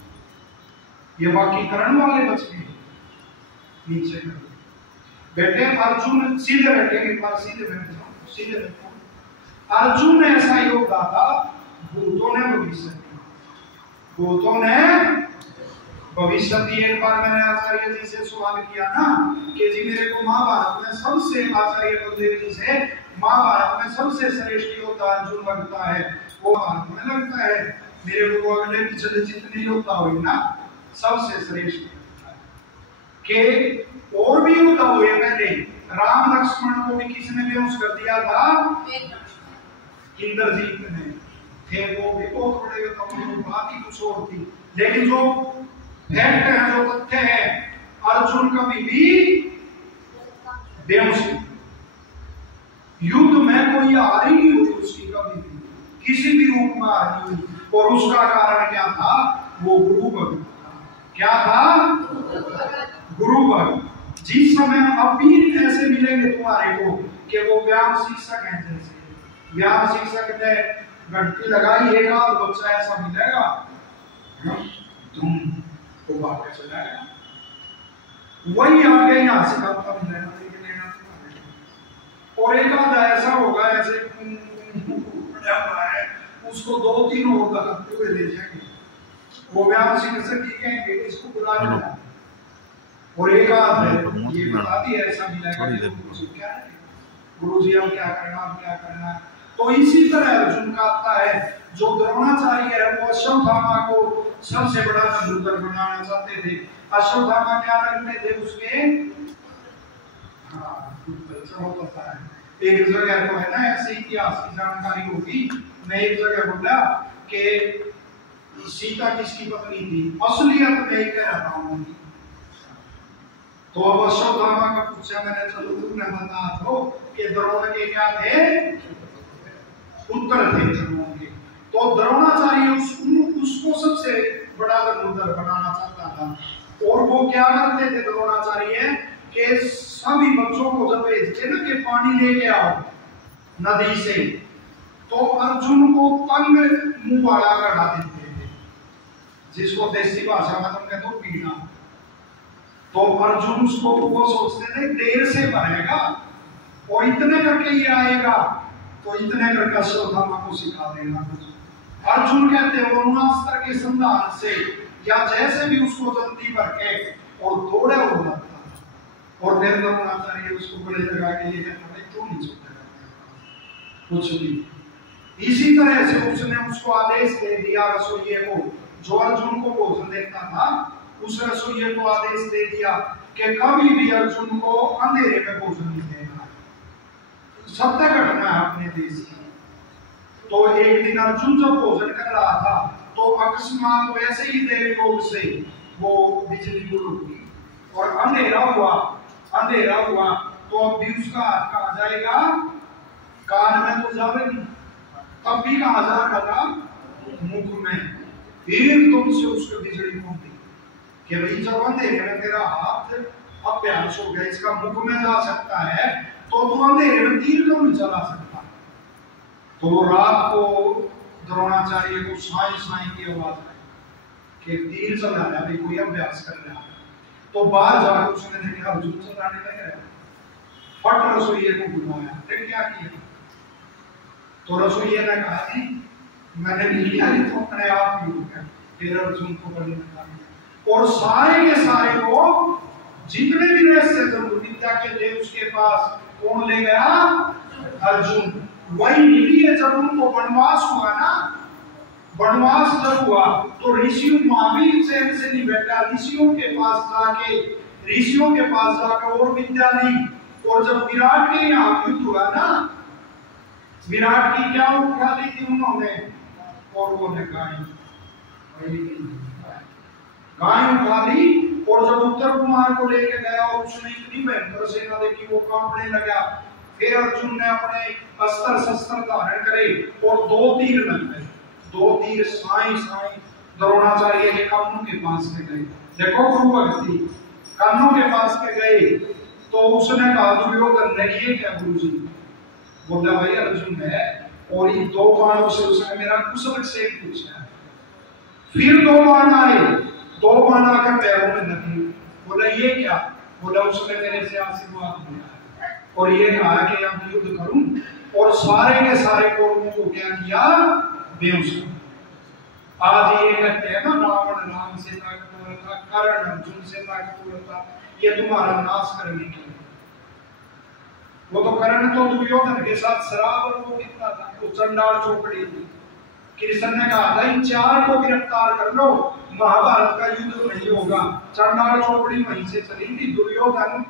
ये बाकी करण वाले बच गए नीचे कर बैठे। अर्जुन सीधे बैठे, एक बार सीधे बैठ जाओ, सीधे बैठो। अर्जुन ऐसा योद्धा था, भूतों ने भविष्य दिया, भूतों ने भविष्य दिए। एक बार मैंने आचार्य जी से सवाल किया ना कि जी मेरे को महाभारत में सबसे, आचार्य बलदेव जी से, महाभारत में सबसे श्रेष्ठ योद्धा अर्जुन लगता है, वो भारत में लगता है। मेरे को अगले पिछले जितने योद्धा हुए ना, सबसे श्रेष्ठ के और भी योद्धा हुए पहले, राम लक्ष्मण को भी किसने बेहोश कर दिया था, इंद्रजीत ने थे, वो भी बहुत बड़े योद्धा, बात ही कुछ और थी। लेकिन जो फैक्ट है, जो तथ्य है, अर्जुन कभी भी बेहोश नहीं, युद्ध में कोई हार ही नहीं हुई उसकी कभी भी, किसी भी रूप में हार नहीं हुई। और उसका कारण क्या था, वो गुरु भक्त, क्या था, गुरु भक्त। जिस समय अब भी ऐसे मिलेंगे तुम्हारे को कि वो व्यायाम शिक्षक हैं, जैसे व्यायाम शिक्षक ने घंटी लगाई, एक आध बच्चा ऐसा मिलेगा तुम को बात चलाएगा, वही आगे यहाँ से खाता मिलेगा, और एक आधा ऐसा होगा ऐसे उसको दो तीन और लगाते हुए ले जाएंगे, वो व्यायाम शिक्षक ही कहेंगे इसको बुला लेना, और एक आध ये बता दिया ऐसा मिलेगा गुरु जी हम क्या करना, हम क्या करना। तो इसी तरह अर्जुन का आता है, जो द्रोणाचार्य है वो अश्वत्थामा को सबसे बड़ा धनुर्धर बनाना चाहते थे। अश्वत्थामा क्या करते थे उसके, होता है एक जगह तो है ना ऐसे इतिहास की जानकारी होगी, मैं एक जगह बोला कि सीता किसकी पत्नी थी, असलियत में ही कह रहा हूँ। तो अब अश्वत्थामा का पूछा मैंने, चलो तुमने बता दो कि द्रोण के क्या थे, पुत्र थे द्रोण के। तो द्रोणाचार्य उसको सबसे बड़ा धनुर्धर बनाना चाहता था। और वो क्या करते थे द्रोणाचार्य के, सभी बच्चों को जब भेजते ना कि पानी लेके आओ नदी से, तो अर्जुन को तंग मुंह वाला करा देते थे, जिसको देसी भाषा में तुम कहते हो पीना। तो अर्जुन उसको वो सोचते थे देर से भरेगा और इतने करके ये आएगा, तो इतने करके अश्वत्थामा को सिखा देगा। अर्जुन कहते हैं ब्रह्मास्त्र के संधान से या जैसे भी उसको जल्दी भर के और दौड़े हो जाता, और फिर द्रोणाचार्य उसको बड़े लगा के ये कहते क्यों नहीं छूटेगा कुछ भी। इसी तरह से उसने उसको आदेश दे दिया रसोइये को, जो अर्जुन को भोजन देता था, उस रसोइये को आदेश दे दिया कि कभी भी अर्जुन को अंधेरे में भोजन नहीं देना, सत्य घटना है अपने देश की। तो एक दिन अर्जुन जब भोजन कर रहा था, तो अकस्मात वैसे ही देव योग से वो बिजली गुल हुई और अंधेरा हुआ, अंधेरा हुआ। तो अब भी उसका हाथ कहाँ जाएगा, कान में तो जावे नहीं, तब भी कहा जा रहा था मुख में, एकदम से उसको बिजली पहुंची कि भाई जब अंधेरे में तेरा हाथ अभ्यास हो गया, इसका मुख में जा सकता है, तो तू अंधेरे में तीर क्यों नहीं चला सकता। तो रात को द्रोणाचार्य को साई साई की आवाज आई कि तीर चला रहा है, कोई अभ्यास कर रहा है। तो बाहर जाकर उसने देखा अर्जुन चलाने लगे, फट रसोइये को बुलाया, फिर क्या किया। तो रसोइये ने कहा नहीं मैंने नहीं किया, तो अपने आप ही हो गया। फिर अर्जुन को बलि में डाल दिया और सारे के सारे को जितने भी रहस्य थे विद्या के थे उसके पास कौन ले गया, अर्जुन। वही मिली है जब उनको वनवास हुआ ना, वनवास जब हुआ तो ऋषियों महावीर से नहीं बैठा, ऋषियों के पास जाकर और विद्या ली। और जब विराट के यहाँ युद्ध हुआ ना, विराट की क्या उठा ली थी उन्होंने, और वो ने गाय उठा ली। और जब उत्तर कुमार को लेके गया और उसने इतनी भयंकर सेना देखी वो कांपने लगा, फिर अर्जुन ने अपने अस्त्र शस्त्र धारण करे और 2 तीर लग गए, 2 तीर साई साई द्रोणाचार्य के कानों के पास में गए। देखो गुरु भक्ति, कानों के पास में गए तो उसने कहा दुर्योधन ने ये क्या गुरुजी, बोला भाई अर्जुन है, और ये 2 बाणों से उसने मेरा कुशल से पूछा। फिर 2 बाण आए, 2 बाण आकर पैरों में लगे। बोला ये क्या, बोला उसने मेरे से आशीर्वाद दिया और ये कहा कि अब युद्ध करूं, और सारे के सारे कौरवों को क्या किया, बेहोश। आज ये कहते हैं ना रावण राम से ताकतवर था, कर्ण अर्जुन से ताकतवर था, ये तुम्हारा नाश करने के लिए। वो तो कर्ण तो दुर्योधन के साथ शराब और वो कितना था, तो चंडाल चौपड़ी थी। कृष्ण ने कहा था इन 4 को गिरफ्तार कर लो, महाभारत का युद्ध नहीं होगा। चंडाल चौपड़ी वहीं से चली थी, दुर्योधन,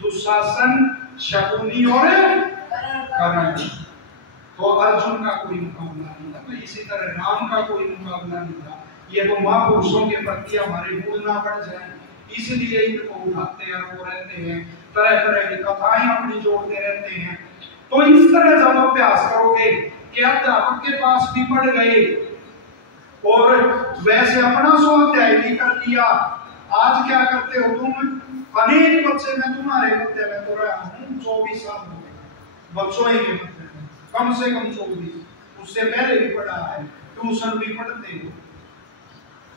दुशासन, शकुनी और कर्ण। तो अर्जुन का कोई मुकाबला नहीं था, इसी तरह राम का कोई मुकाबला नहीं था। ये तो महापुरुषों के प्रति हमारे गुण ना बढ़ जाए, इसलिए इनको उठाते हैं, वो रहते हैं, तरह तरह की कथाएं अपनी जोड़ते रहते हैं। तो इस तरह जब अभ्यास करोगे कि अध्यापक के पास भी पढ़ गए और वैसे अपना स्वाध्याय भी कर लिया, आज क्या करते हो तुम, अनेक बच्चे मैं तुम्हारे मध्य में तो रहा हूँ 24 साल हो गए, बच्चों ही के मध्य में कम से कम 24, उससे पहले भी पढ़ा है, ट्यूशन भी पढ़ते हो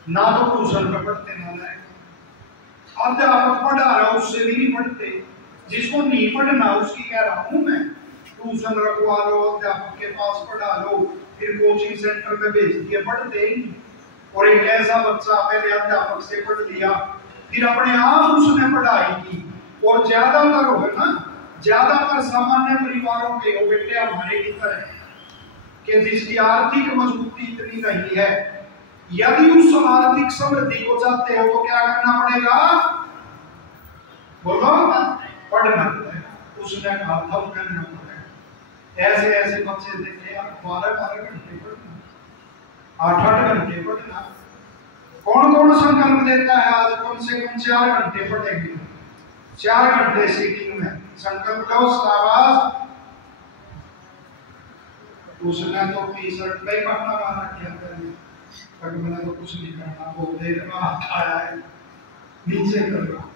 ना, तो ट्यूशन में पढ़ते ना लाए, अध्यापक पढ़ा रहा उससे भी नहीं पढ़ते, जिसको नहीं पढ़ना उसकी कह रहा हूँ मैं, ट्यूशन रखवा लो, अध्यापक के पास पढ़ा लो, फिर कोचिंग सेंटर में भेज दिए, पढ़ते ही। और एक ऐसा बच्चा पहले अध्यापक से पढ़ लिया, फिर अपने आप उसने पढ़ाई की, और ज्यादातर हो ना, ज्यादातर सामान्य परिवारों के हो बेटे हमारे की तरह कि जिसकी आर्थिक मजबूती इतनी नहीं है, यदि उस आर्थिक समृद्धि को चाहते हो तो क्या करना पड़ेगा, बोलो, पढ़ना पड़ेगा। उसने कहा था करना पड़ेगा। ऐसे ऐसे बच्चे देखे यार 12-12 घंटे पढ़ना, 8-8 घंटे पढ़ना। कौन कौन संकल्प लेता है आज कम से कम 4 घंटे पढ़ेंगे, 4 घंटे सीटिंग में संकल्प लो, शाबाश। उसने तो टी-शर्ट पे पढ़ना माना क्या करें, पर मैंने तो कुछ नहीं करना, वो देर में हाथ आया है नीचे कर रहा।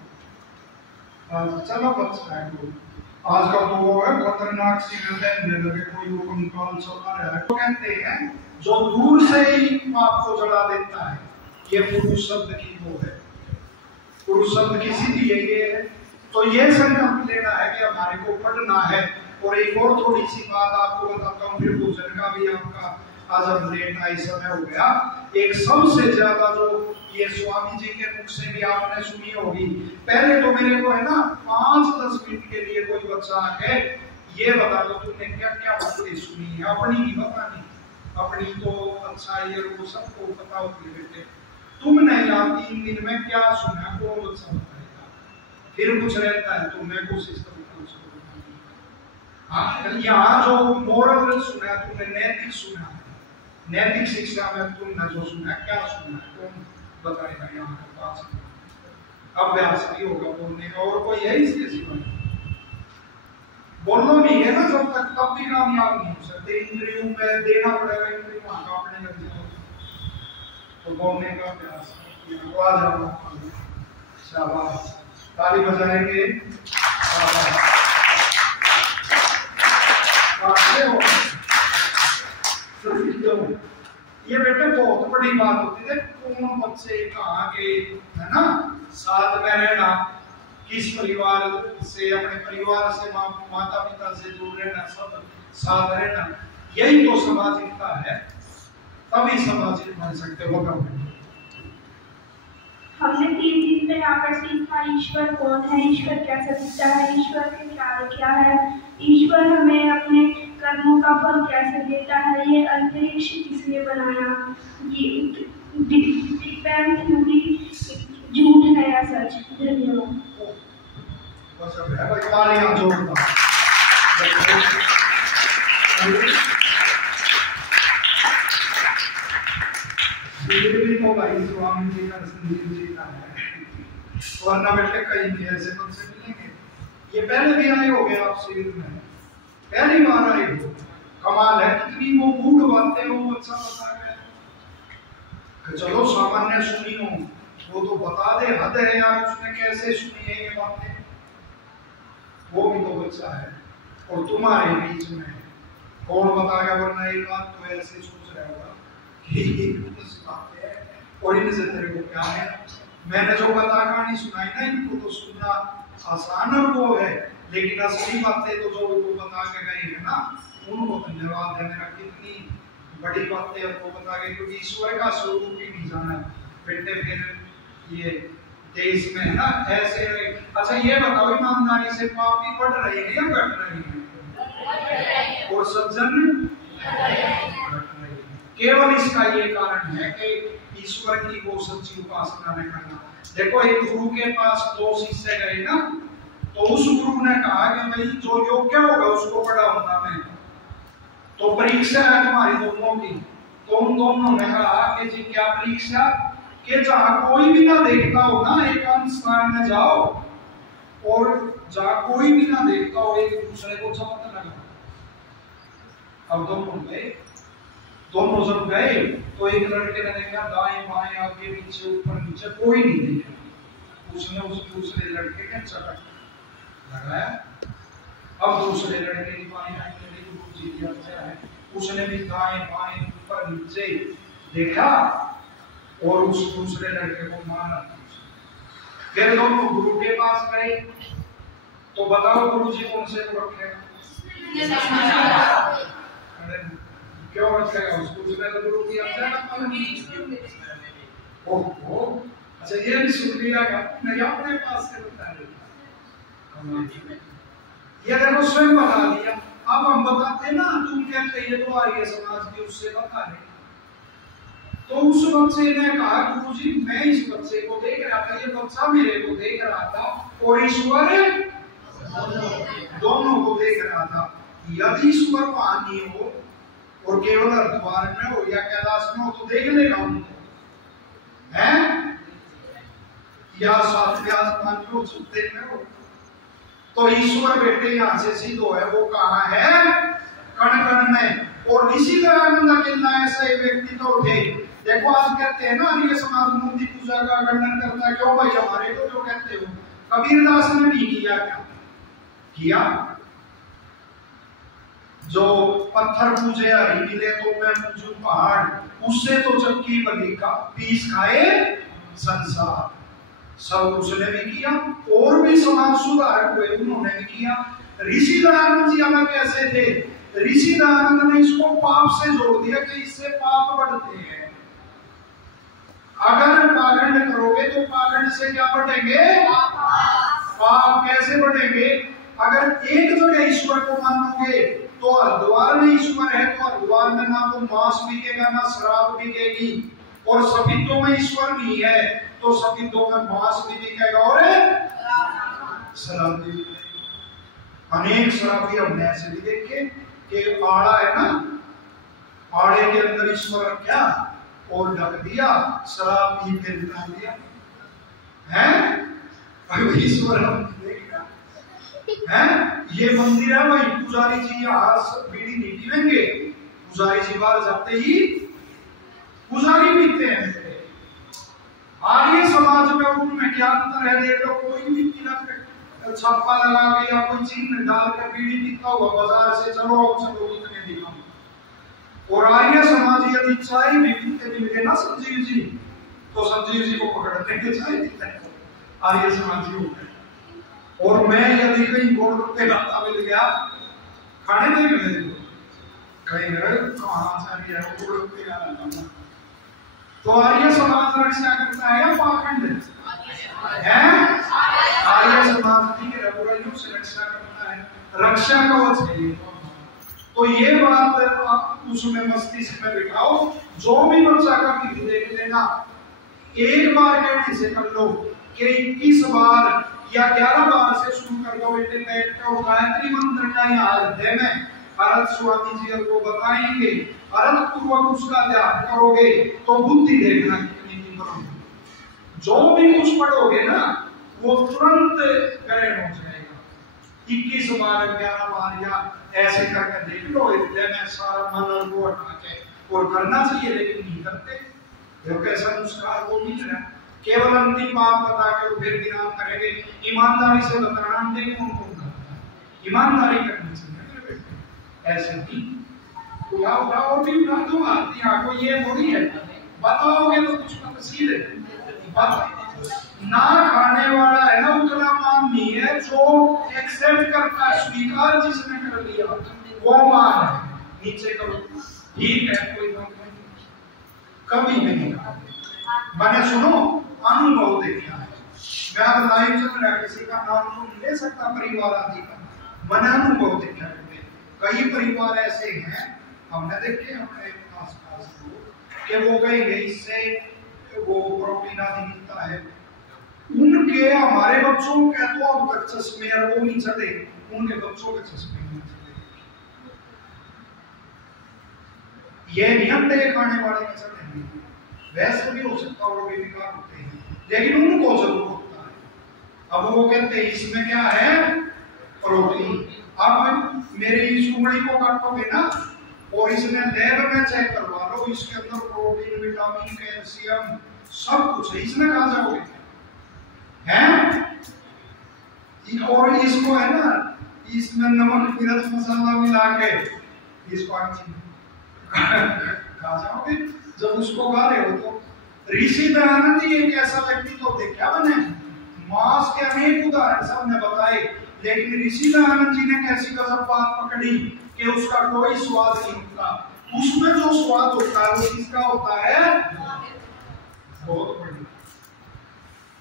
चलो बच्चा है वो, आजकल तो वो है खतरनाक सी गंदे लगे, कोई वो कंट्रोल चला रहा है। तो कहते हैं जो दूर से ही आपको जला देता है, ये पुरुष शब्द की वो है, पुरुष शब्द की सीधी ये है। तो ये संकल्प लेना है कि हमारे को पढ़ना है। और एक और थोड़ी सी बात आपको बताता हूँ, फिर भोजन का भी आपका आज अब लेट आई समय हो गया। एक सबसे ज्यादा जो ये स्वामी जी के मुख से भी आपने सुनी होगी, पहले तो मेरे को है ना 5-10 मिनट के लिए कोई बच्चा आके ये बता दो तुमने क्या क्या बातें सुनी है, अपनी नहीं बतानी, अपनी तो अच्छा ये वो सबको पता होती है बेटे, तुमने यहाँ 3 दिन में क्या सुना, कौन बच्चा बताएगा, फिर कुछ रहता है तो मैं कोशिश करूंगा उसको बताने। हाँ, यहाँ जो मोरल सुना तुमने, नैतिक सुना है, नैतिक शिक्षा में तुमने जो सुना क्या सुना, कौन बताएगा यहाँ के पास, अभ्यास भी होगा बोलने का, और कोई है इसके सिवा। बोलो नहीं है ना जब तक, तब भी कामयाब नहीं हो सकते। इंद्रियों में देना पड़ेगा, इंद्रियों कांपने लग जाए तो बोलने का प्रयास तो आ जाओ। शाबाश, ताली बजाएंगे। ये बेटे बहुत बड़ी बात होती है, कौन बच्चे कहाँ के, है ना, साथ में रहना, किस परिवार से, अपने परिवार से, माता पिता से दूर रहना, सब साथ रहना, यही तो सामाजिकता है, तभी सामाजिक बन सकते हो। हमने 3 दिन में यहाँ पर सीखा ईश्वर कौन है, ईश्वर कैसे दिखता है, ईश्वर के कार्य क्या है, ईश्वर हमें अपने कर्मों का फल कैसे देता है, ये अंतरिक्ष किसने बनाया, ये बिग बैंग थ्योरी झूठ है या सच। धन्यवाद। तो भाई स्वामी जी का संजीव जी का है, वरना बेटे कहीं भी ऐसे तुमसे मिलेंगे। ये पहले भी आए हो गए आप शिविर में, पहली बार आए हो। कमाल है कितनी वो मूड बातें वो अच्छा बता गया कि चलो सामान्य सुनी हो, वो तो बता दे, हद है यार, उसने कैसे सुनी है ये बातें, वो भी तो बच्चा है। और तुम्हारे बीच में कौन बताएगा, वरना ये बात तो ऐसे सोच रहा होगा और इनसे तेरे को क्या है। मैंने जो कथा कहानी सुनाई ना, इनको तो सुनना आसान और वो है, लेकिन असली बातें तो जो वो बता के गए है ना, उनको धन्यवाद है मेरा, कितनी बड़ी बातें आपको बता गए, क्योंकि ईश्वर का स्वरूप भी नहीं जाना बेटे। फिर ये देश में है ना ऐसे। अच्छा ये बताओ, ईमानदारी से पाप भी बढ़ रही है या घट रही है, और सज्जन केवल इसका ये कारण है कि ईश्वर की वो सच्ची उपासना में करना। देखो एक गुरु के पास 2 शिष्य गए ना, तो उस गुरु ने कहा कि भाई जो योग्य होगा उसको पढ़ाऊंगा मैं, तो परीक्षा है तुम्हारी दोनों की। तो उन दोनों ने कहा कि जी क्या परीक्षा, कि जहाँ कोई भी ना देखता हो ना, एकांत स्थान में जाओ और जहाँ कोई भी ना देखता हो एक दूसरे को चमकने लगा। अब दोनों जब गए तो एक लड़के ने देखा दाएं बाएं आगे पीछे ऊपर नीचे कोई नहीं देखा, उसने उस दूसरे लड़के के चटक लगाया। अब दूसरे लड़के की बाएं है, उसने भी दाएं बाएं ऊपर नीचे देखा और उस दूसरे लड़के को मारा। फिर दोनों गुरु के पास गए, तो बताओ गुरु जी कौन से को रखेगा, क्यों रखेगा उसको, उसने तो गुरु की अच्छा ओहो। अच्छा ये भी सुन लिया नहीं, अपने पास से बता देता, ये देखो स्वयं बता दिया। अब हम बताते ना, तुम कहते ये तो आर्य समाज की, उससे बता रहे, तो उस बच्चे ने कहा गुरुजी मैं इस बच्चे को देख रहा था, ये बच्चा मेरे को देख रहा था और ईश्वर दोनों को देख रहा था। यदि ईश्वर वहां नहीं हो और केवल हरिद्वार में हो या कैलाश में हो तो देख लेगा उनको, हैं? या सातवें आसमान में हो, छठे में हो, तो ईश्वर बेटे यहाँ से सिद्ध हो है, वो कहाँ है, कण कण में। और इसी तरह कितना ऐसे व्यक्ति तो थे। देखो आज कहते हैं ना आर्य समाज मूर्ति पूजा का खंडन करता है, क्यों भाई हमारे को जो कहते हो, कबीरदास ने नहीं किया, क्या किया, जो पत्थर पूजे हरी मिले तो मैं पूजूं पहाड़, उससे तो चक्की बनी का पीस खाए संसार, सब उसने भी किया। और भी समाज सुधारक हुए, उन्होंने भी किया। ऋषि दयानंद जी अलग कैसे थे, ऋषि दयानंद ने इसको पाप से जोड़ दिया कि इससे पाप बढ़ते हैं। अगर पाखंड करोगे तो पाखंड से क्या बढ़ेंगे, पाप कैसे बढ़ेंगे। अगर एक जगह ईश्वर को मानोगे तो हरिद्वार में ईश्वर है, तो हरिद्वार में ना तो मांस बिकेगा ना शराब बिकेगी, और सफेदों में ईश्वर नहीं है तो सफेदों में मांस भी बिकेगा और शराब भी बिकेगी। अनेक शराबी हमने ऐसे भी देखे कि आड़ा है ना, आड़े के अंदर ईश्वर रखा और ढक दिया, शराब पी के निकाल दिया, हैं? ईश्वर हम देखेगा है ये मंदिर है भाई, पुजारी जी यहाँ बीड़ी नहीं पीवेंगे, पुजारी जी बाहर जाते ही पुजारी पीते हैं। आर्य समाज में उनमें क्या अंतर है देख लो, कोई भी तिलक छापा लगा के या कोई चिन्ह डाल कर बीड़ी पीता हुआ बाजार से चलो इतने दिखाओ। और आर्य समाज यदि चाय भी पीते मिल गए ना संजीव जी, तो संजीव जी को पकड़ते हैं चाय पीते हैं, आर्य समाजी हो गए। और मैं यदि कहीं गोलगप्पे खाता मिल गया खाने नहीं मिले कहीं कहाँ से है गोलगप्पे खाना, तो आर्य समाज रक्षा करता है या पाखंड है? आर्य समाज की बुराइयों से रक्षा करता है, रक्षा कवच है। तो ये बात आप उसमें मस्तिष्क में बिठाओ, जो भी बच्चा कभी देख लेना, एक बार कहने से कर लो कि 21 बार या 11 बार से शुरू कर दो बेटे, बैठ कर गायत्री मंत्र का यहाँ हृदय में अर्थ स्वामी जी आपको बताएंगे, अर्थ पूर्वक उसका ध्यान करोगे तो बुद्धि देखना कितनी की करोगे। जो भी कुछ पढ़ोगे ना वो तुरंत ग्रहण हो जाएगा। 21 बार 11 बार या ऐसे करके देख लो हृदय में सारा मन को हटा के, और करना चाहिए लेकिन नहीं करते, क्योंकि ऐसा संस्कार वो मिल रहा है। केवल अंतिम बात बता के फिर विराम करेंगे। ईमानदारी से बताना अंडे कौन कौन खाता है, ईमानदारी करनी चाहिए मेरे बेटे, ऐसे नहीं उठाओ भी उठा दो आती आपको, ये थोड़ी है बताओगे तो कुछ मत सीधे ना खाने वाला है ना उतना मान नहीं है, जो एक्सेप्ट करता है, स्वीकार जिसने कर लिया वो मान है। नीचे करो ठीक है, कोई बात नहीं, कभी नहीं मैंने सुनो अनुभव देखा है, मैं अब लाइव चल रहा किसी का नाम तो नहीं ले सकता परिवार आदि का, मैंने अनुभव देखा है। कई परिवार ऐसे हैं हमने देखे अपने आसपास कि वो कहेंगे इससे वो प्रोटीन आदि मिलता है, उनके हमारे बच्चों के तो अब तक चश्मे और वो नहीं चले, उनके बच्चों के चश्मे नहीं चले। ये नियम दे खाने वाले के चलेंगे, वैसे भी हो सकता है वो बेकार होते हैं, लेकिन उनको जरूर होता है। अब वो कहते हैं इसमें क्या है प्रोटीन, अब मेरी इस उंगली को काटोगे ना और इसमें लैब में चेक करवा लो, इसके अंदर प्रोटीन विटामिन कैल्शियम सब कुछ है, इसमें कहा जाओगे हैं? और इसको है ना इसमें नमक मिर्च मसाला मिला के इसको खा जाओगे। जब उसको खा रहे हो तो ऋषि दयानंद जी एक ऐसा व्यक्ति तो देखा मैंने, मांस के अनेक उदाहरण सबने बताए, लेकिन ऋषि दयानंद जी ने कैसी गजब बात पकड़ी कि उसका कोई स्वाद नहीं होता, उसमें जो स्वाद होता है वो किसका होता है? बहुत बड़ी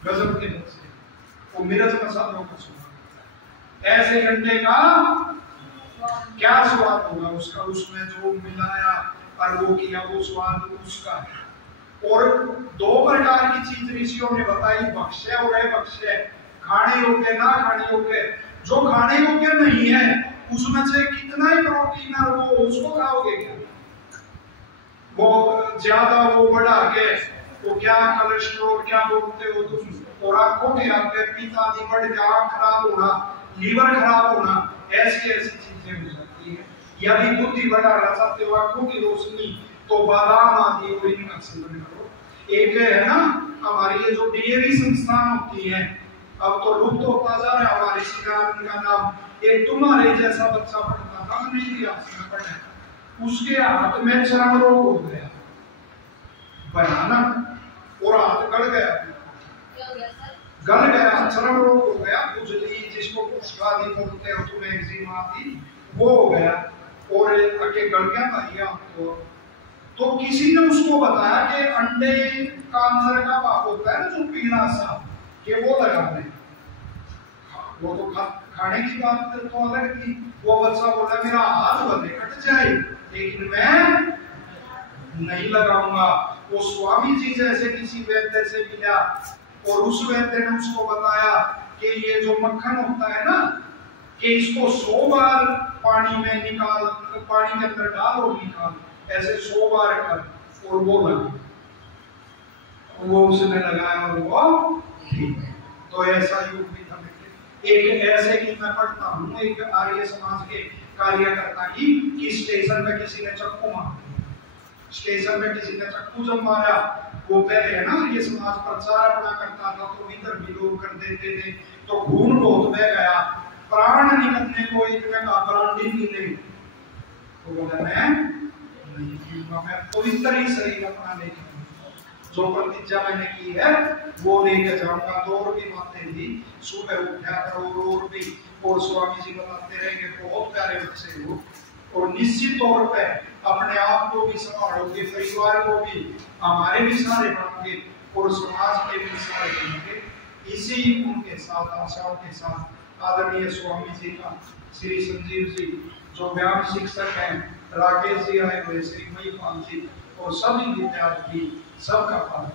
गजब के बच्चे वो मिर्च मसालों का स्वाद, ऐसे अंडे का क्या स्वाद होगा उसका, उसमें जो मिलाया और वो किया वो स्वाद उसका है। और दो प्रकार की चीज ऋषियों ने बताई, भक्ष्य और अभक्ष्य, खाने योग्य ना खाने योग्य। जो खाने योग्य नहीं है उसमें से कितना ही प्रोटीन है वो उसको खाओगे क्या? वो ज्यादा वो बढ़ा के तो क्या कोलेस्ट्रॉल क्या बोलते हो तुम, और आंखों के आगे पीता आदि बढ़ के आंख खराब होना, लीवर खराब होना, ऐसी ऐसी चीजें हो जाती है। यदि बुद्धि बढ़ाना चाहते हो आंखों की रोशनी तो बादाम आदि और इनका सेवन करो। एक है ना हमारी ये जो डीएवी संस्थान होती है, अब तो लुप्त होता जा रहा है, हमारे शिकार का नाम, एक तुम्हारे जैसा बच्चा पढ़ता था मैंने इतिहास में पढ़ा, उसके हाथ में चर्म रोग हो गया भयानक, और हाथ गल गया, चर्म रोग हो गया, खुजली जिसको कुष्ठादि बोलते हो तुम्हें एक्जिमा आदि वो हो गया, और आगे गल गया था ये आपको। तो किसी ने उसको बताया कि अंडे कांसर का भाग होता है ना जो पीला सा, कि वो लगा दे। वो तो खाने की बात तो अलग थी, वो बच्चा बोला मेरा हाथ भले कट जाए लेकिन मैं नहीं लगाऊंगा। वो स्वामी जी जैसे किसी वैद्य से मिला और उस वैद्य ने उसको बताया कि ये जो मक्खन होता है ना कि इसको 100 बार पानी में निकाल, पानी के अंदर डाल और निकाल, ऐसे 100 बार कर, और वो लगा, वो उसने लगाया और वो ठीक है। तो ऐसा योग भी था। एक ऐसे कि मैं पढ़ता हूँ एक आर्य समाज के कार्यकर्ता की कि स्टेशन पे किसी ने चक्कू मारा, स्टेशन पे किसी ने चक्कू जब मारा, वो पहले है ना ये समाज प्रचार अपना करता था तो इधर भी लोग कर देते थे, तो खून बहुत बह गया, प्राण निकलने को इतने का ब्रांडी पीने, तो बोला मैं नहीं पीऊंगा, मैं पवित्र ही शरीर अपना लेके जो प्रतिज्ञा मैंने की है वो लेके जाऊंगा। तो और भी बातें थी, सुबह उठा करो और भी, और स्वामी जी बताते रहेंगे, बहुत प्यारे बच्चे हो, और निश्चित तौर पे अपने आप को भी संभालोगे, परिवार को भी, हमारे भी सारे बनोगे और समाज के भी सारे बनोगे। इसी उनके साथ आशाओं के साथ आदरणीय स्वामी जी का, श्री संजीव जी जो व्यायाम शिक्षक हैं, राकेश जी आए हुए, श्री महिपाल जी और सभी विद्यार्थी सबका आभार।